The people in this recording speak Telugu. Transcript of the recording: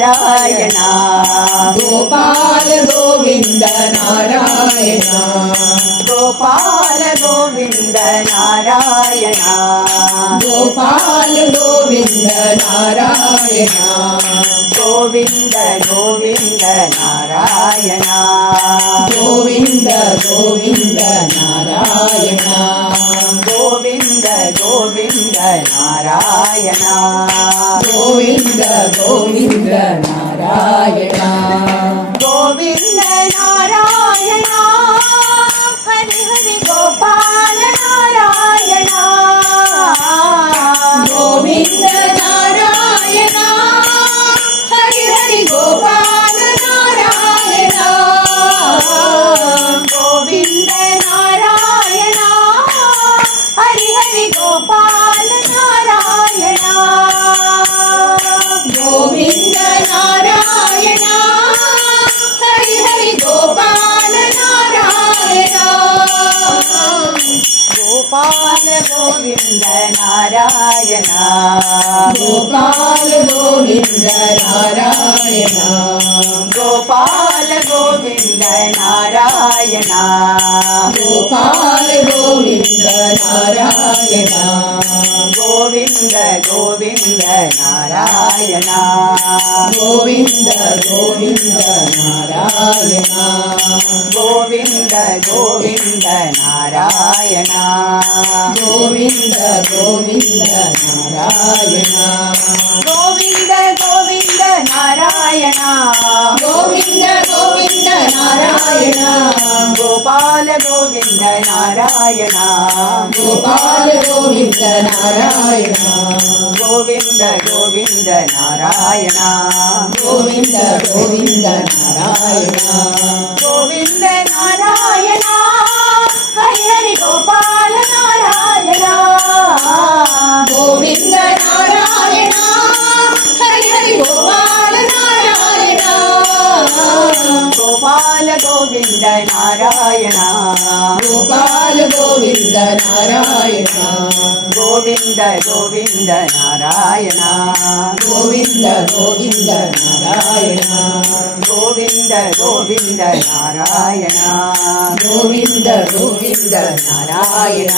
నారాయణ గోపాల గోవింద నారాయణ గోపాల గోవింద నారాయణ గోపాల గోవింద నారాయణ గోవింద గోవింద నారాయణ గోవింద గోవింద నారాయణ గోవింద గోవింద నారాయణ గోవింద గోవింద నారాయణ గోవింద నారాయణ హరి హరి గోపాల నారాయణ గోవింద నారాయణ హరి హరి గోపాల నారాయణ గోవింద నారాయణ హరి హరి గోపాల నారాయణ గోవింద నారాయణ హరి హరి గోపాల నారాయణ గోపాల గోవింద నారాయణ గోపాల గోవింద నారాయణ గోపాల గోవింద నారాయణ గోపాల గోవింద నారాయణ గోవింద గోవింద నారాయణ గోవింద గోవింద నారాయణ గోవింద గోవింద నారాయణ గోవింద గోవింద నారాయణ గోవింద గోవింద నారాయణ గోవింద గోవింద నారాయణ గోపాల గోవింద నారాయణ గోపాల గోవింద నారాయణ గోవింద గోవింద నారాయణ గోవింద గోవింద నారాయణ గోవింద నారాయణ హరి హరి గోపాల నారాయణ గోవింద నారాయణ హరి హరి గోపాల నారాయణ గోపాల గోవింద నారాయణ గోపాల గోవింద నారాయణ గోవింద గోవింద నారాయణ గోవింద గోవింద నారాయణ గోవింద గోవింద నారాయణ గోవింద గోవింద నారాయణ